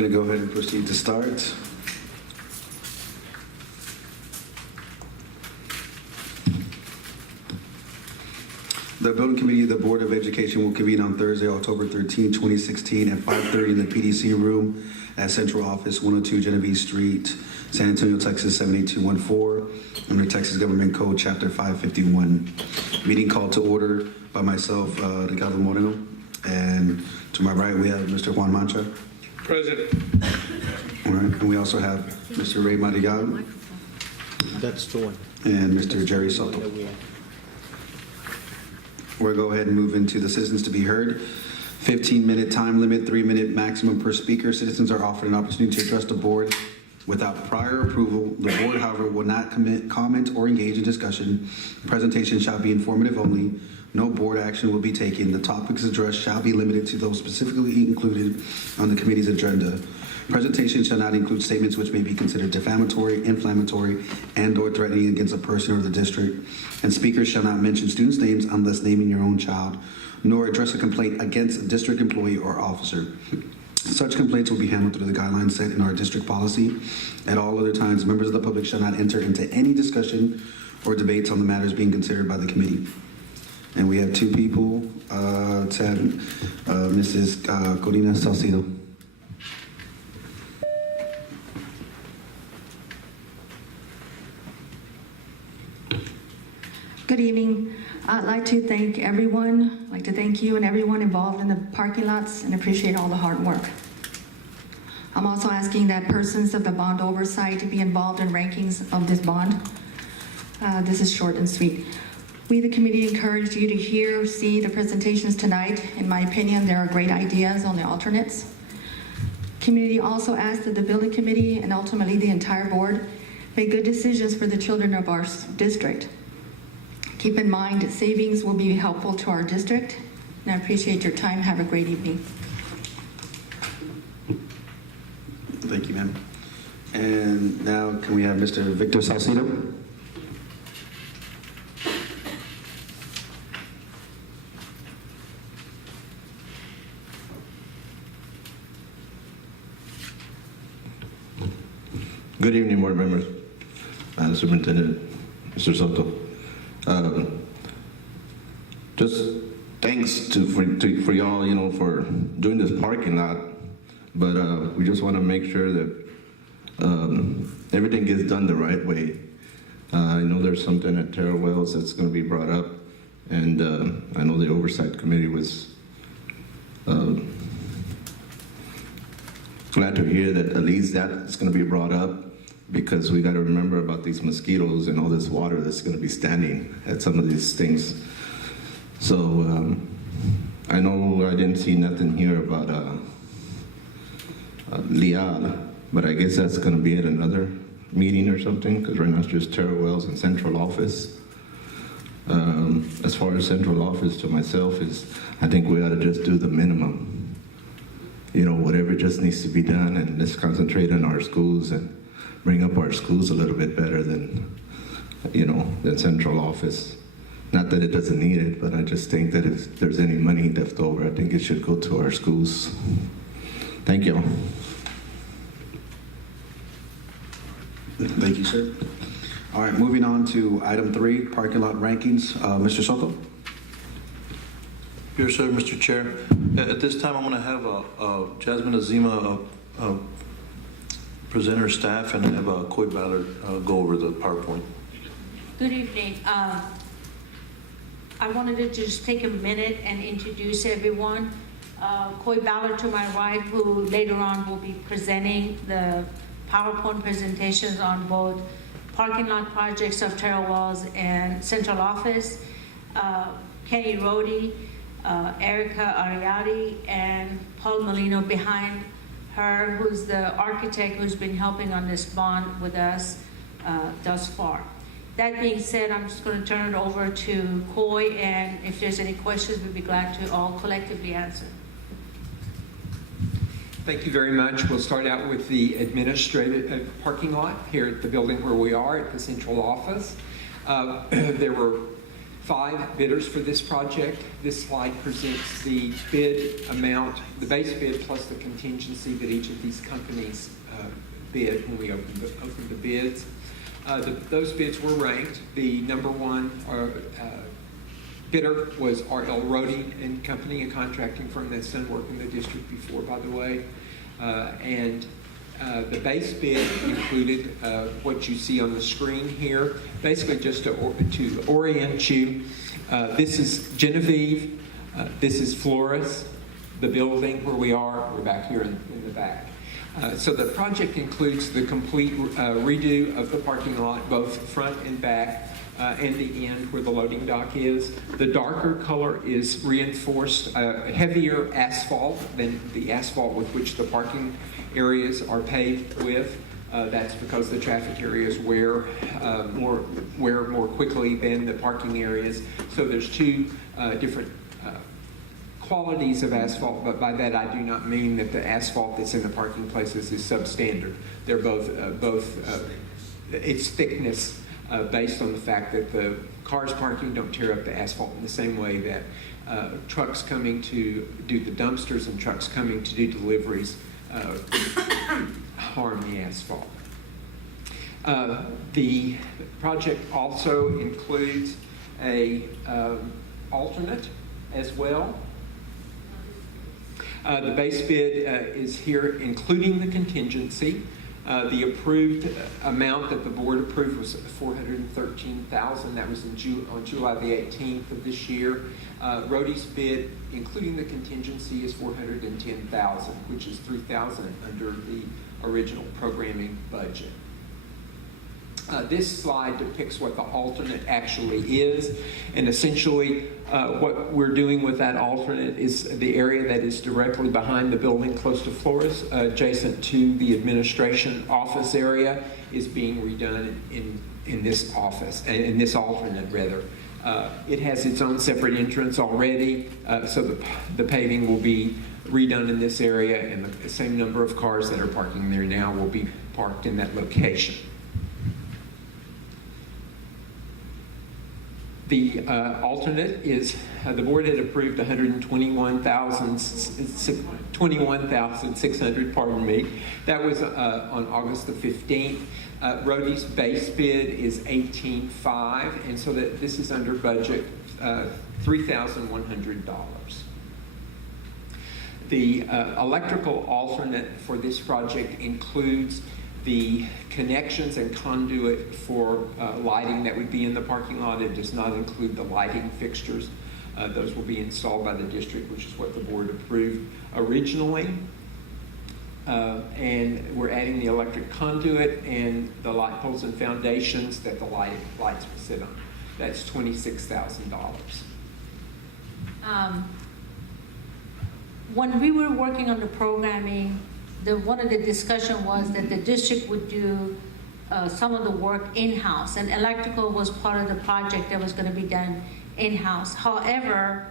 Going to go ahead and proceed to start. The Building Committee of the Board of Education will convene on Thursday, October 13, 2016 at 5:30 in the PDC room at Central Office, 102 Genevieve Street, San Antonio, Texas 78214, under Texas Government Code Chapter 551. Meeting called to order by myself, Ricardo Moreno, and to my right we have Mr. Juan Mancha. Present. All right, and we also have Mr. Ray Madrigal That's the one. and Mr. Jerry Soto. That we have. We'll go ahead and move into the citizens to be heard. 15-minute time limit, 3-minute maximum per speaker. Citizens are offered an opportunity to address the board without prior approval. The board, however, will not comment or engage in discussion. The presentation shall be informative only. No board action will be taken. The topics addressed shall be limited to those specifically included on the committee's agenda. Presentation shall not include statements which may be considered defamatory, inflammatory, and/or threatening against a person or the district. And speakers shall not mention students' names unless naming your own child, nor address a complaint against a district employee or officer. Such complaints will be handled through the guidelines set in our district policy. At all other times, members of the public shall not enter into any discussion or debates on the matters being considered by the committee. And we have two people, Mrs. Corina Salcido. Good evening. I'd like to thank everyone. I'd like to thank you and everyone involved in the parking lots and appreciate all the hard work. I'm also asking that persons of the bond oversight to be involved in rankings of this bond. This is short and sweet. We, the committee, encourage you to hear, see the presentations tonight. In my opinion, there are great ideas on the alternates. Community also asks that the building committee and ultimately the entire board make good decisions for the children of our district. Keep in mind that savings will be helpful to our district, and I appreciate your time. Have a great evening. Thank you, ma'am. And now can we have Mr. Victor Salcido? Good evening, board members, Superintendent Mr. Soto. Just thanks for y'all, for doing this parking lot, but we just want to make sure that everything gets done the right way. I know there's something at Terra Wells that's going to be brought up, and I know the oversight committee was glad to hear that at least that is going to be brought up, because we got to remember about these mosquitoes and all this water that's going to be standing at some of these things. So I know I didn't see nothing here about Lial, but I guess that's going to be at another meeting or something, because right now it's just Terra Wells and Central Office. As far as Central Office, to myself, is I think we ought to just do the minimum. Whatever just needs to be done, and let's concentrate on our schools and bring up our schools a little bit better than Central Office. Not that it doesn't need it, but I just think that if there's any money left over, I think it should go to our schools. Thank you. Thank you, sir. All right, moving on to item 3, parking lot rankings. Mr. Soto? Here, sir, Mr. Chair. At this time, I'm going to have Jasmine Azima, presenter staff, and have Coy Ballard go over the PowerPoint. Good evening. I wanted to just take a minute and introduce everyone. Coy Ballard to my right, who later on will be presenting the PowerPoint presentations on both parking lot projects of Terra Wells and Central Office. Kenny Rohde, Erica Ariadi, and Paul Molino behind her, who's the architect who's been helping on this bond with us thus far. That being said, I'm just going to turn it over to Coy, and if there's any questions, we'd be glad to all collectively answer. Thank you very much. We'll start out with the administrative parking lot here at the building where we are at the Central Office. There were 5 bidders for this project. This slide presents the bid amount, the base bid plus the contingency that each of these companies bid when we opened the bids. Those bids were ranked. The number one bidder was R.L. Rohde and Company, a contracting firm that's done work in the district before, by the way. The base bid included what you see on the screen here. Basically, just to orient you, this is Genevieve, this is Flores, the building where we are. We're back here in the back. So the project includes the complete redo of the parking lot, both front and back, and the end where the loading dock is. The darker color is reinforced, heavier asphalt than the asphalt with which the parking areas are paved with. That's because the traffic areas wear more quickly than the parking areas. So there's two different qualities of asphalt, but by that I do not mean that the asphalt that's in the parking places is substandard. They're both its thickness based on the fact that the cars parking don't tear up the asphalt in the same way that trucks coming to do the dumpsters and trucks coming to do deliveries harm the asphalt. The project also includes a alternate as well. The base bid is here, including the contingency. The approved amount that the board approved was $413,000. That was on July the 18th of this year. Rohde's bid, including the contingency, is $410,000, which is $3,000 under the original programming budget. This slide depicts what the alternate actually is, and essentially what we're doing with that alternate is the area that is directly behind the building close to Flores, adjacent to the administration office area, is being redone in this office, in this alternate rather. It has its own separate entrance already, so the paving will be redone in this area, and the same number of cars that are parking there now will be parked in that location. The alternate is, the board had approved $21,600, pardon me. That was on August the 15th. Rohde's base bid is $18,500, and so that this is under budget, $3,100. The electrical alternate for this project includes the connections and conduit for lighting that would be in the parking lot. It does not include the lighting fixtures. Those will be installed by the district, which is what the board approved originally. And we're adding the electric conduit and the light poles and foundations that the lights will sit on. That's $26,000. When we were working on the programming, one of the discussion was that the district would do some of the work in-house, and electrical was part of the project that was going to be done in-house. However,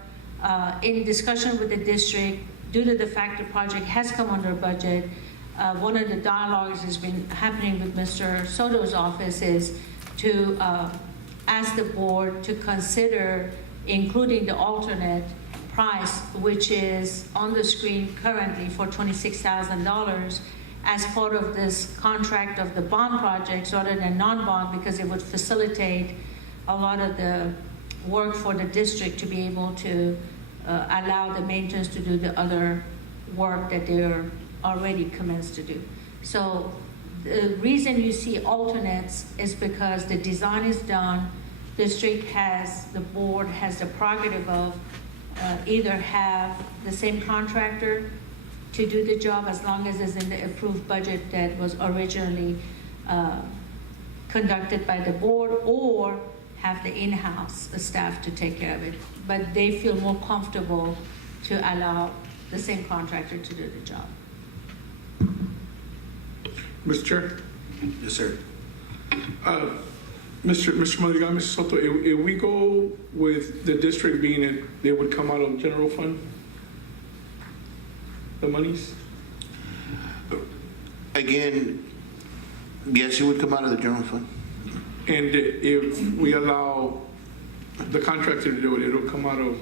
in discussion with the district, due to the fact the project has come under budget, one of the dialogues has been happening with Mr. Soto's office is to ask the board to consider including the alternate price, which is on the screen currently for $26,000 as part of this contract of the bond projects rather than non-bond, because it would facilitate a lot of the work for the district to be able to allow the maintenance to do the other work that they're already commenced to do. So the reason you see alternates is because the design is done. The board has the prerogative of either have the same contractor to do the job as long as it's in the approved budget that was originally conducted by the board, or have the in-house staff to take care of it. But they feel more comfortable to allow the same contractor to do the job. Mr. Chair, Yes, sir. Mr. Madrigal, Mr. Soto, if we go with the district being it, they would come out of general fund, the monies? Again, yes, it would come out of the general fund. And if we allow the contractor to do it, it'll come out of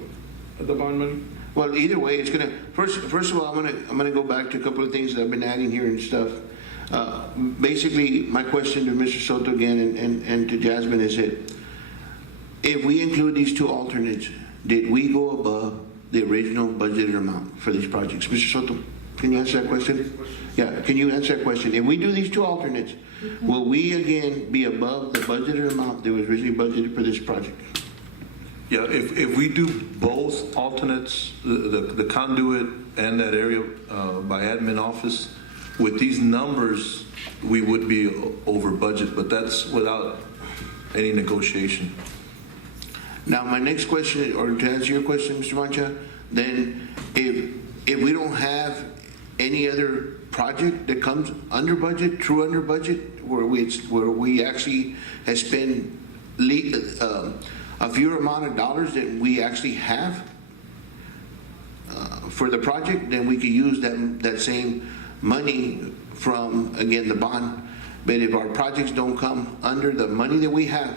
the bond money? Well, either way, it's gonna, first of all, I'm gonna go back to a couple of things that I've been adding here and stuff. Basically, my question to Mr. Soto again and to Jasmine is that if we include these two alternates, did we go above the original budgeted amount for these projects? Mr. Soto, can you answer that question? Yeah, can you answer that question? If we do these two alternates, will we again be above the budgeted amount that was originally budgeted for this project? Yeah, if we do both alternates, the conduit and that area by admin office, with these numbers, we would be over budget, but that's without any negotiation. Now, my next question, or to answer your question, Mr. Mancha, then if we don't have any other project that comes under budget, true under budget, where we actually have spent a fewer amount of dollars than we actually have for the project, then we could use that same money from, again, the bond. But if our projects don't come under the money that we have,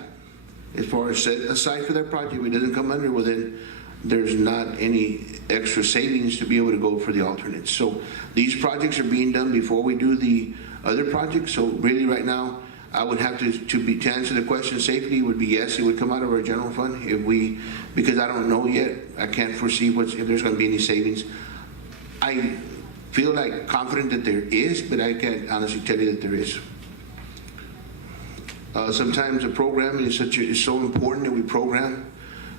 as far as set aside for that project, it doesn't come under, well then there's not any extra savings to be able to go for the alternates. So these projects are being done before we do the other projects. So really right now, I would have to answer the question safely, would be yes, it would come out of our general fund because I don't know yet. I can't foresee if there's going to be any savings. I feel like confident that there is, but I can't honestly tell you that there is. Sometimes the programming is so important that we program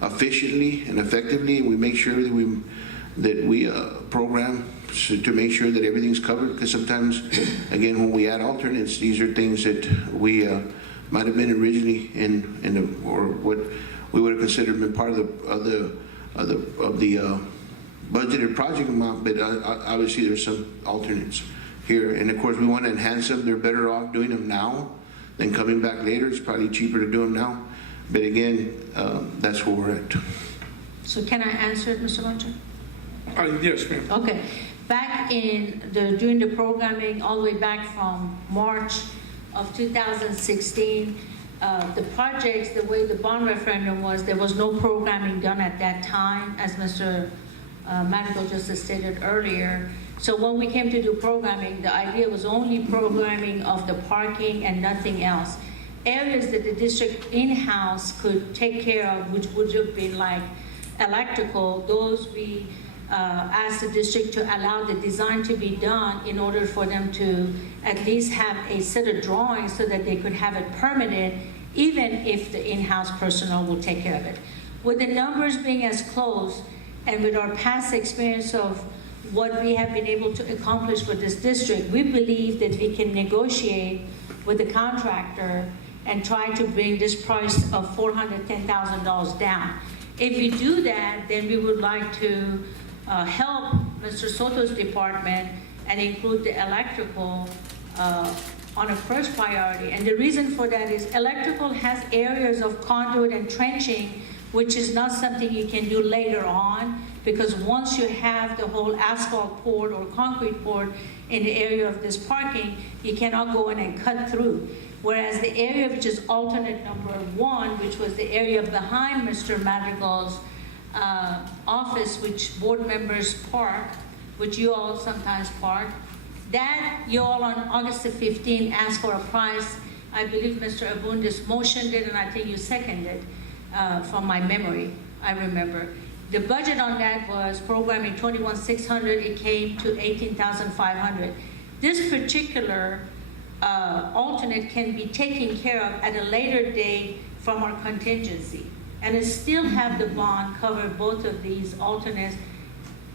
efficiently and effectively, and we make sure that we program to make sure that everything's covered. Because sometimes, again, when we add alternates, these are things that we might have been originally or what we would have considered been part of the budgeted project amount. But obviously, there's some alternates here, and of course, we want to enhance them. They're better off doing them now than coming back later. It's probably cheaper to do them now. But again, that's where we're at. So can I answer it, Mr. Mancha? Yes, ma'am. Okay. Back during the programming, all the way back from March of 2016, the projects, the way the bond referendum was, there was no programming done at that time, as Mr. Madrigal just stated earlier. So when we came to do programming, the idea was only programming of the parking and nothing else. Areas that the district in-house could take care of, which would have been like electrical, those we asked the district to allow the design to be done in order for them to at least have a set of drawings so that they could have it permitted, even if the in-house personnel will take care of it. With the numbers being as close, and with our past experience of what we have been able to accomplish for this district, we believe that we can negotiate with the contractor and try to bring this price of $410,000 down. If we do that, then we would like to help Mr. Soto's department and include the electrical on a first priority. And the reason for that is electrical has areas of conduit and trenching, which is not something you can do later on, because once you have the whole asphalt poured or concrete poured in the area of this parking, you cannot go in and cut through. Whereas the area which is alternate number 1, which was the area behind Mr. Madrigal's office, which board members park, which you all sometimes park, that you all on August the 15th asked for a price. I believe Mr. Abundis motioned it, and I think you seconded from my memory, I remember. The budget on that was programming $21,600. It came to $18,500. This particular alternate can be taken care of at a later date from our contingency, and it still have the bond cover both of these alternates,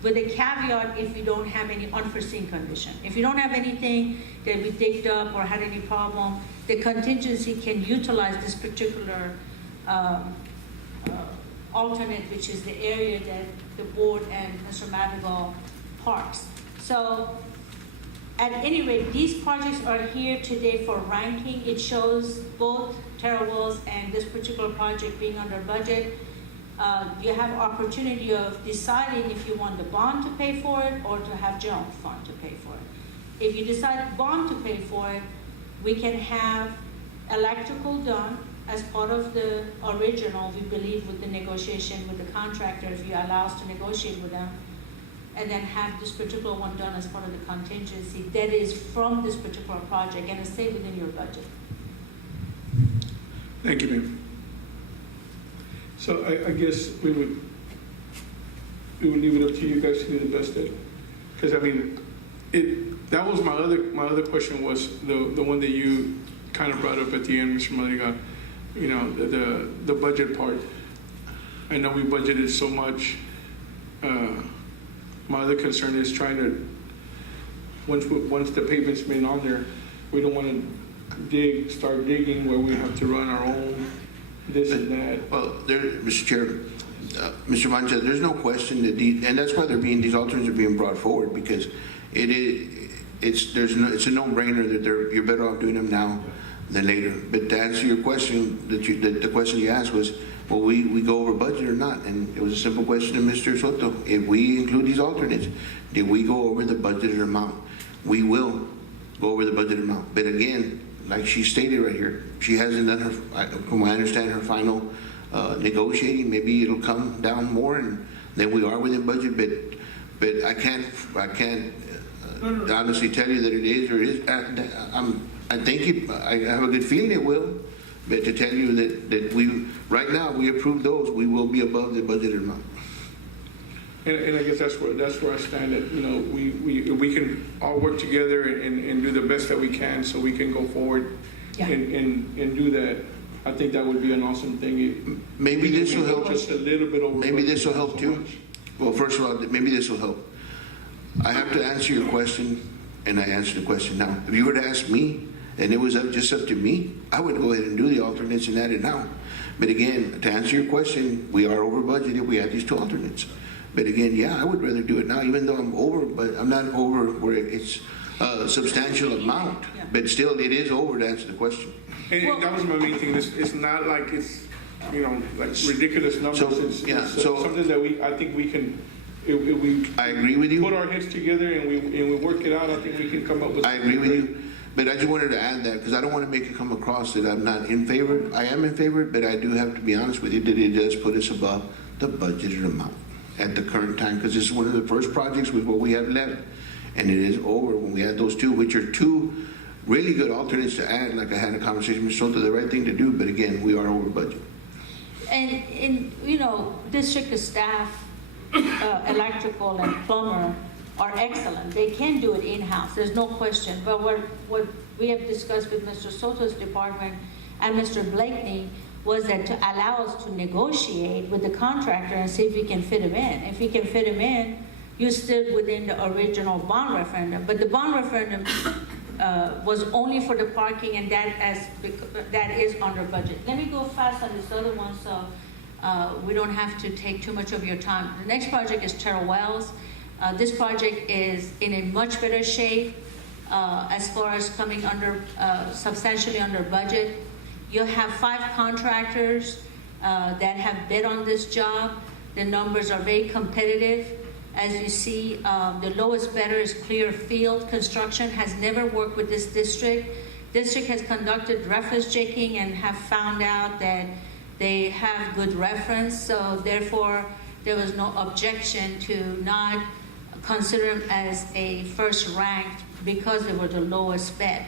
with a caveat if you don't have any unforeseen condition. If you don't have anything that we digged up or had any problem, the contingency can utilize this particular alternate, which is the area that the board and Mr. Madrigal parks. So at any rate, these projects are here today for ranking. It shows both TerraWells and this particular project being under budget. You have opportunity of deciding if you want the bond to pay for it or to have general fund to pay for it. If you decide bond to pay for it, we can have electrical done, as part of the original, we believe with the negotiation with the contractor, if you allow us to negotiate with them, and then have this particular one done as part of the contingency, that is from this particular project, and stay within your budget. Thank you, ma'am. So I guess we would leave it up to you guys to do the best at, because I mean, that was my other question was the one that you kind of brought up at the end, Mr. Madrigal, you know, the budget part. I know we budgeted so much. My other concern is trying to, once the pavement's been on there, we don't want to start digging where we have to run our own this and that. Well, there, Mr. Chair, Mr. Mancha, there's no question that and that's why these alternates are being brought forward, because it's a no-brainer that you're better off doing them now than later. But to answer your question, the question you asked was, will we go over budget or not? And it was a simple question to Mr. Soto. If we include these alternates, did we go over the budgeted amount? We will go over the budgeted amount. But again, like she stated right here, she hasn't done from what I understand, her final negotiating. Maybe it'll come down more, and then we are within budget. But I can't honestly tell you that it is or is. I think I have a good feeling it will. But to tell you that we right now we approve those, we will be above the budgeted amount. And I guess that's where I stand. That you know we can all work together and do the best that we can, so we can go forward and do that. I think that would be an awesome thing. Maybe this will help. Just a little bit over. Maybe this will help too. Well, first of all, maybe this will help. I have to answer your question, and I answer the question now. If you were to ask me, and it was just up to me, I would go ahead and do the alternates and add it now. But again, to answer your question, we are over budgeted. We have these two alternates. But again, yeah, I would rather do it now, even though I'm over, but I'm not over where it's a substantial amount. But still, it is over, to answer the question. And that was my main thing. It's not like it's, you know, like ridiculous numbers. So, it's so something that I think we can, if we I agree with you. put our heads together and we work it out, I think we can come up with. I agree with you. But I just wanted to add that because I don't want to make it come across that I'm not in favor. I am in favor, but I do have to be honest with you that it does put us above the budgeted amount at the current time, because this is one of the first projects with what we have left, and it is over when we had those two, which are two really good alternates to add. Like I had a conversation with Soto, the right thing to do, but again, we are over budget. And you know, district staff, electrical and plumber are excellent. They can do it in-house, there's no question. But what we have discussed with Mr. Soto's department and Mr. Blakeney was that to allow us to negotiate with the contractor and see if we can fit him in. If we can fit him in, you're still within the original bond referendum. But the bond referendum was only for the parking, and that is under budget. Let me go fast on this other one so we don't have to take too much of your time. The next project is Terrell Wells. This project is in a much better shape as far as coming under substantially under budget. You have 5 contractors that have bid on this job. The numbers are very competitive. As you see, the lowest bidder is Clearfield Construction, has never worked with this district. District has conducted reference checking and have found out that they have good reference, so therefore there was no objection to not consider them as a first ranked because they were the lowest bid.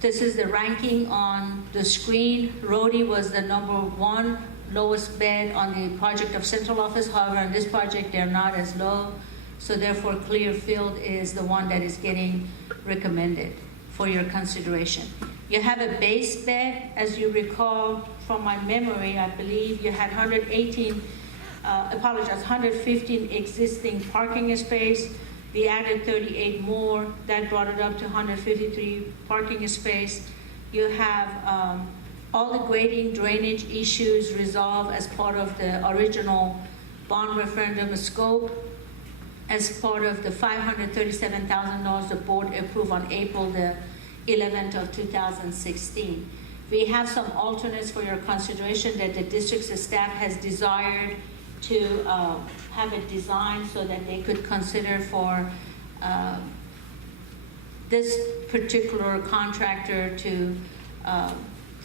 This is the ranking on the screen. Rhodey was the number 1 lowest bid on the project of central office. However, on this project, they're not as low. So therefore, Clearfield is the one that is getting recommended for your consideration. You have a base bid. As you recall from my memory, I believe you had 115 existing parking space. We added 38 more. That brought it up to 153 parking space. You have all the grading, drainage issues resolved as part of the original bond referendum scope, as part of the $537,000 the board approved on April the 11th of 2016. We have some alternates for your consideration that the district's staff has desired to have it designed so that they could consider for this particular contractor to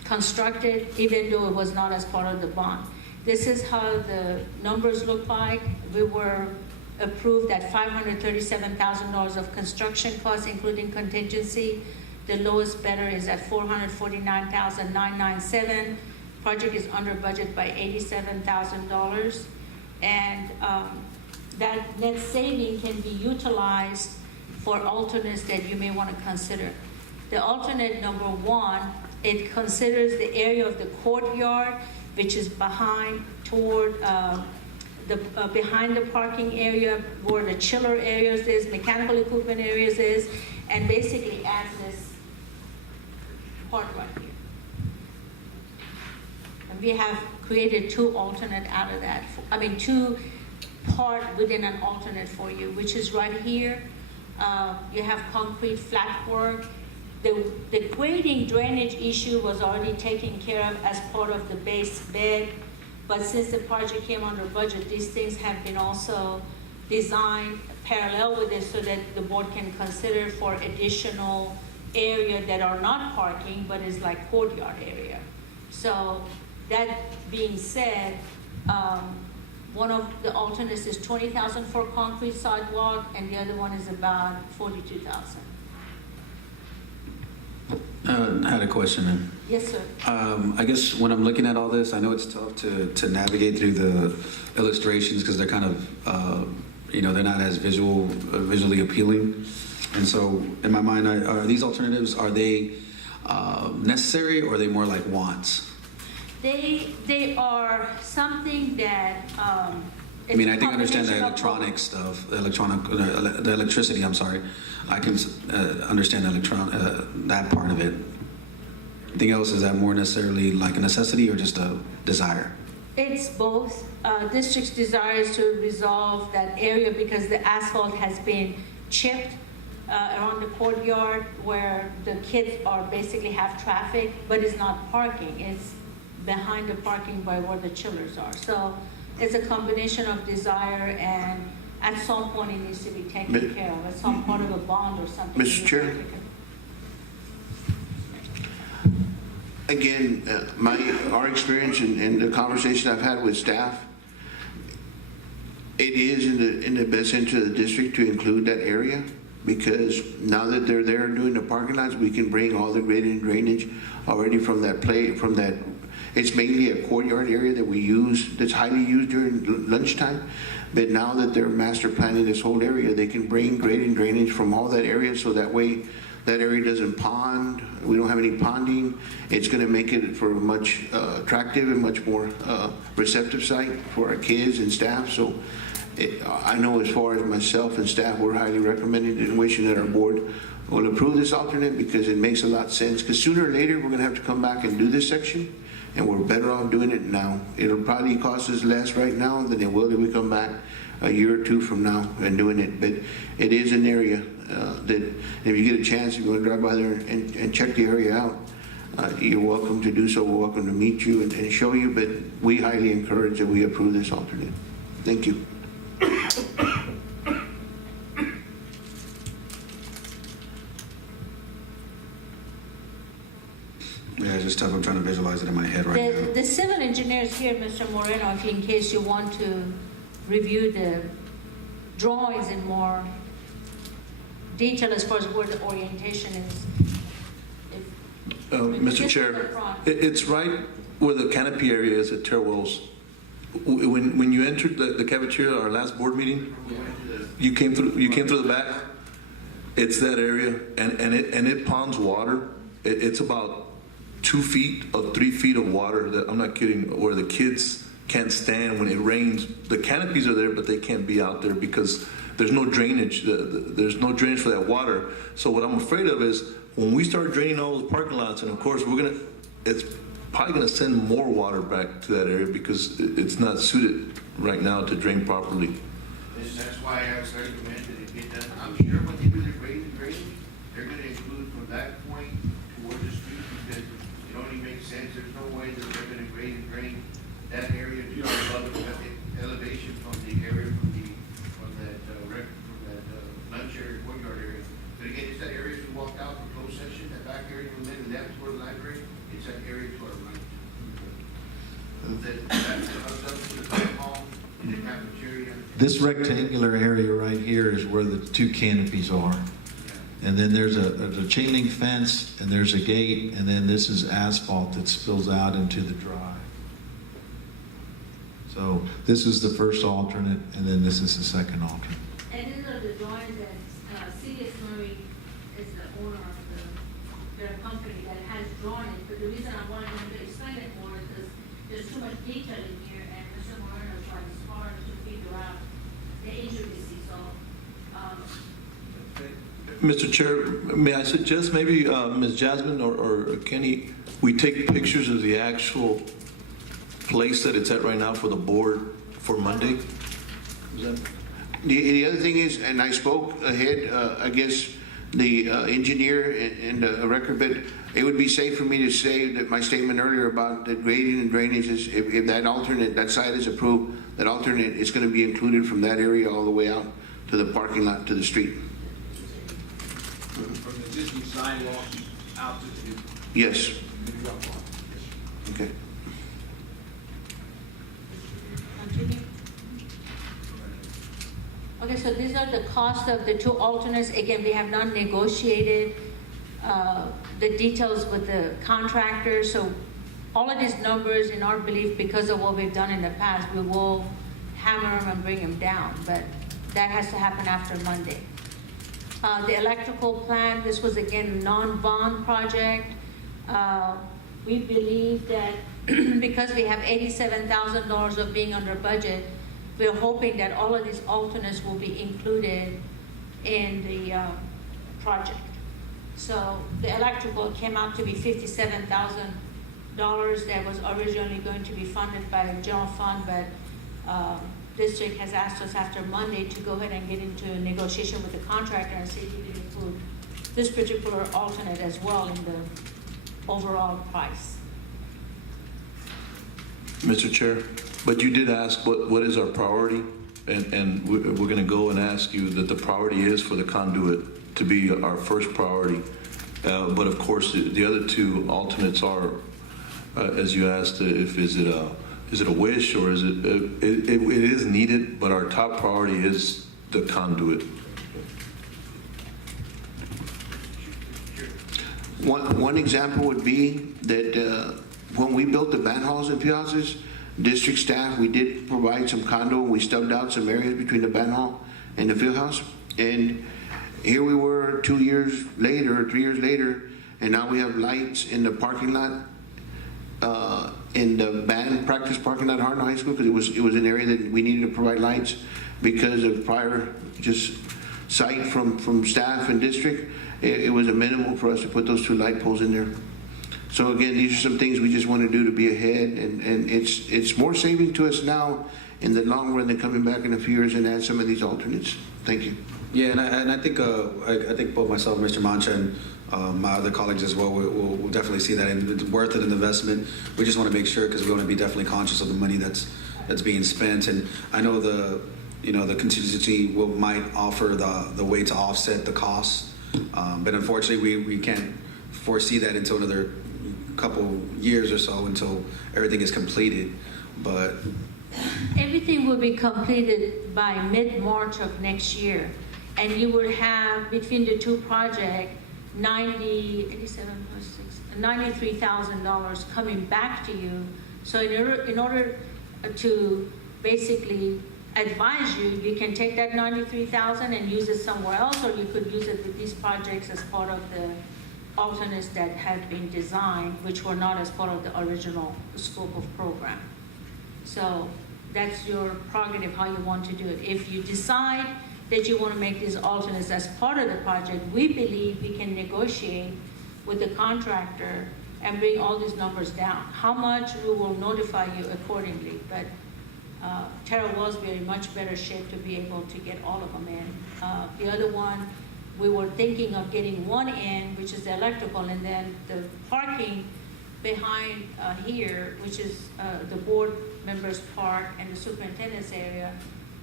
constructed, even though it was not as part of the bond. This is how the numbers look like. We were approved at $537,000 of construction costs, including contingency. The lowest bidder is at $449,997. Project is under budget by $87,000. And that net saving can be utilized for alternates that you may want to consider. The alternate number one, it considers the area of the courtyard, which is behind toward behind the parking area, where the chiller areas is, mechanical equipment areas is, and basically adds this part right here. And we have created two alternate out of that. Two part within an alternate for you, which is right here. You have concrete flat work. The grading drainage issue was already taken care of as part of the base bed, but since the project came under budget, these things have been also designed parallel with it so that the board can consider for additional area that are not parking, but is like courtyard area. So that being said, one of the alternates is $20,000 for concrete sidewalk, and the other one is about $42,000. I had a question then. Yes, sir. I guess when I'm looking at all this, I know it's tough to navigate through the illustrations because they're kind of, they're not as visually appealing. And so in my mind, are these alternatives, are they necessary or are they more like wants? They are something that, I mean, I think I understand the combination of electronic stuff, the electricity, I'm sorry. I can understand that part of it. Anything else, is that more necessarily like a necessity or just a desire? It's both. District's desire is to resolve that area because the asphalt has been chipped around the courtyard where the kids are basically have traffic, but it's not parking. It's behind the parking by where the chillers are. So it's a combination of desire, and at some point it needs to be taken care of. It's some part of a bond or something. Mr. Chair? Again, our experience and the conversation I've had with staff, it is in the best interest of the district to include that area, because now that they're there doing the parking lots, we can bring all the grading and drainage already from that it's mainly a courtyard area that we use, that's highly used during lunchtime. But now that they're master planning this whole area, they can bring grading drainage from all that area, so that way that area doesn't pond. We don't have any ponding. It's going to make it for a much attractive and much more receptive site for our kids and staff. So I know as far as myself and staff, we're highly recommending and wishing that our board will approve this alternate, because it makes a lot of sense. Because sooner or later, we're going to have to come back and do this section, and we're better off doing it now. It'll probably cost us less right now than it will if we come back a year or two from now and doing it. But it is an area that if you get a chance, if you want to drive by there and check the area out, you're welcome to do so. We're welcome to meet you and show you, but we highly encourage that we approve this alternate. Thank you. Yeah, it's just tough. I'm trying to visualize it in my head right now. The civil engineers here, Mr. Moreno, if in case you want to review the drawings in more detail as far as where the orientation is. Mr. Just in the Chair, front. it's right where the canopy area is at Terwell's. When you entered the cafeteria, our last board meeting, you came through the back. It's that area, and it ponds water. It's about 2 feet or 3 feet of water that, I'm not kidding, where the kids can't stand when it rains. The canopies are there, but they can't be out there because there's no drainage. There's no drainage for that water. So what I'm afraid of is when we start draining all those parking lots, and of course it's probably gonna send more water back to that area because it's not suited right now to drain properly. That's why I was recommended it get done. I'm sure when they do their grading, they're gonna include from that point toward the street, because it only makes sense. There's no way that they're gonna grade and drain that area to above the elevation from the area from that lunch area, courtyard area. But again, it's that area we walked out from closed session, that back area and then left toward the library, it's that area to our right. That's up to the town hall, the cafeteria. This rectangular area right here is where the two canopies are. And then there's a chain link fence, and there's a gate, and then this is asphalt that spills out into the drive. So this is the first alternate, and then this is the second alternate. And these are the drawings that C.S. Murray is the owner of the company that has drawn it. But the reason I wanted him to explain it more is because there's too much detail in here, and Mr. Moreno tried his hard to figure out the intricacies. So, Mr. Chair, may I suggest maybe Ms. Jasmine or Kenny, we take pictures of the actual place that it's at right now for the board for Monday? Is that? The other thing is, and I spoke ahead, I guess, the engineer and the record, but it would be safe for me to say that my statement earlier about the grading and drainage is, if that alternate, that site is approved, that alternate is going to be included from that area all the way out to the parking lot, to the street. From the existing sidewalk out to the Yes. new rock wall. Okay. continue. Okay, so these are the costs of the two alternates. Again, we have not negotiated the details with the contractor. So all of these numbers, in our belief, because of what we've done in the past, we will hammer them and bring them down. But that has to happen after Monday. The electrical plant, this was again a non-bond project. We believe that because we have $87,000 of being under budget, we're hoping that all of these alternates will be included in the project. So the electrical came out to be $57,000 that was originally going to be funded by the general fund, but district has asked us after Monday to go ahead and get into a negotiation with the contractor and see if we can include this particular alternate as well in the overall price. Mr. Chair, but you did ask what is our priority, and we're going to go and ask you that the priority is for the conduit to be our first priority. But of course, the other two alternates are, as you asked, is it a wish or is it is needed, but our top priority is the conduit. One example would be that when we built the band halls and piazzas, district staff, we did provide some condo. We stubbed out some areas between the band hall and the field house. And here we were 2 years later, 3 years later, and now we have lights in the parking lot, in the band practice parking lot at Hartnell High School, because it was an area that we needed to provide lights because of prior just sight from staff and district. It was a minimal for us to put those two light poles in there. So again, these are some things we just want to do to be ahead, and it's more saving to us now in the long run than coming back in a few years and add some of these alternates. Thank you. Yeah, and I think I think both myself, Mr. Mancha, and my other colleagues as well, we'll definitely see that, and it's worth it, an investment. We just want to make sure, because we want to be definitely conscious of the money that's being spent. And I know the contingency might offer the way to offset the costs, but unfortunately we can't foresee that until another couple years or so, until everything is completed. But Everything will be completed by mid-March of next year. And you will have, between the two projects, $93,000 coming back to you. So in order to basically advise you, you can take that $93,000 and use it somewhere else, or you could use it with these projects as part of the alternates that had been designed, which were not as part of the original scope of program. So that's your prerogative how you want to do it. If you decide that you want to make these alternates as part of the project, we believe we can negotiate with the contractor and bring all these numbers down. How much, we will notify you accordingly, but Terra Wells will be in much better shape to be able to get all of them in. The other one, we were thinking of getting one in, which is the electrical, and then the parking behind here, which is the board members' park and the superintendent's area.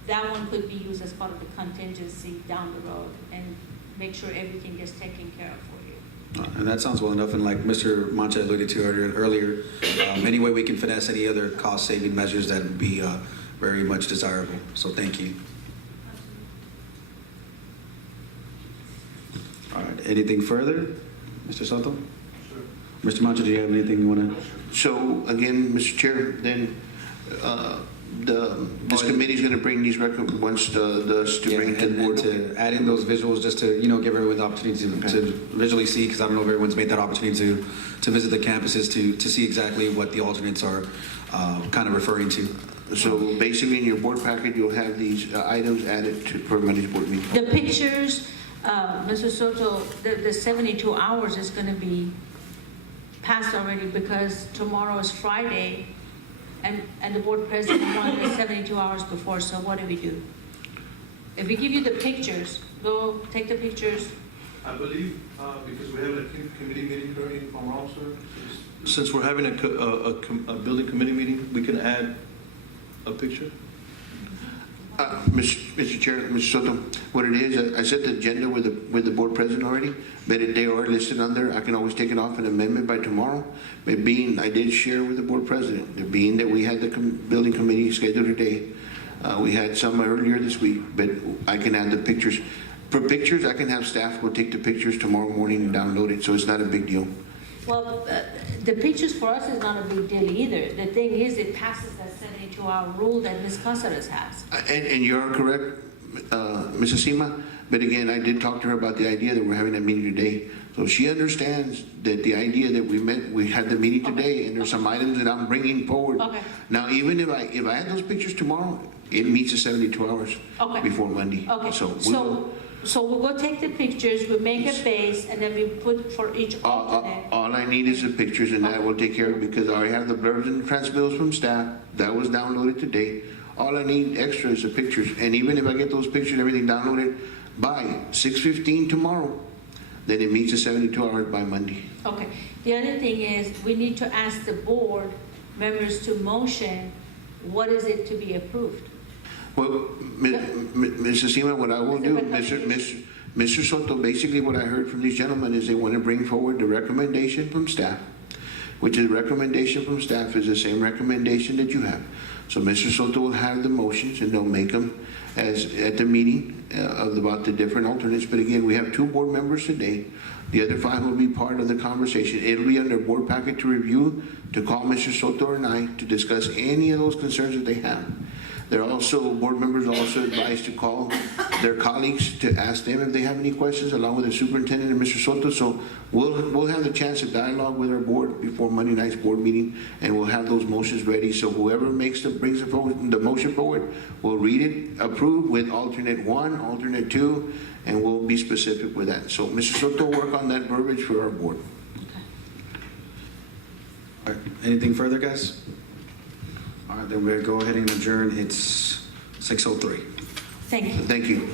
That one could be used as part of the contingency down the road and make sure everything gets taken care of for you. And that sounds well enough, and like Mr. Mancha alluded to earlier, any way we can finesse any other cost-saving measures, that would be very much desirable. So thank you. All right, anything further? Mr. Soto? Mr. Mancha, do you have anything you want to? So again, Mr. Chair, then this committee is going to bring these wants us to bring it to the board. To add in those visuals, just to, give everyone the opportunity to visually see, because I don't know if everyone's made that opportunity to visit the campuses to see exactly what the alternates are kind of referring to. So basically, in your board packet, you'll have these items added for Monday's board meeting. The pictures, Mr. Soto, the 72 hours is going to be passed already because tomorrow is Friday, and the board president wanted it 72 hours before, so what do we do? If we give you the pictures, go take the pictures. I believe, because we have a committee meeting tomorrow, sir. Since we're having a building committee meeting, we can add a picture? Mr. Chair, Mr. Soto, what it is, I set the agenda with the board president already, but they are listed on there. I can always take it off an amendment by tomorrow. But being, I did share with the board president, being that we had the building committee scheduled today, we had some earlier this week, but I can add the pictures. For pictures, I can have staff go take the pictures tomorrow morning and download it, so it's not a big deal. Well, the pictures for us is not a big deal either. The thing is, it passes that 72-hour rule that Ms. Casares has. And you are correct, Mrs. Sima, but again, I did talk to her about the idea that we're having that meeting today. So she understands that the idea that we had the meeting today, and there's some items that I'm bringing forward. Okay. Now, even if I had those pictures tomorrow, it meets the 72 hours Okay. before Monday. Okay, So so we'll go take the pictures, we make a base, and then we put for each alternate. all I need is the pictures, and that will take care of it, because I already have the blurbs and transmitals from staff. That was downloaded today. All I need extra is the pictures. And even if I get those pictures, everything downloaded by 6:15 tomorrow, then it meets the 72 hours by Monday. Okay, the other thing is, we need to ask the board members to motion, what is it to be approved? Well, Mr. Seaman, what I will do, Mr. Soto, basically what I heard from these gentlemen is they want to bring forward the recommendation from staff, which is recommendation from staff is the same recommendation that you have. So Mr. Soto will have the motions and they'll make them as at the meeting about the different alternates. But again, we have 2 board members today. The other 5 will be part of the conversation. It'll be on their board packet to review, to call Mr. Soto and I to discuss any of those concerns that they have. They're also, board members are also advised to call their colleagues to ask them if they have any questions, along with the superintendent and Mr. Soto. So we'll have the chance to dialogue with our board before Monday night's board meeting, and we'll have those motions ready. So whoever brings the motion forward, we'll read it, approve with alternate 1, alternate 2, and we'll be specific with that. So Mr. Soto, work on that verbiage for our board. All right, anything further, guys? All right, then we'll go ahead and adjourn. It's 6:03. Thank you. Thank you.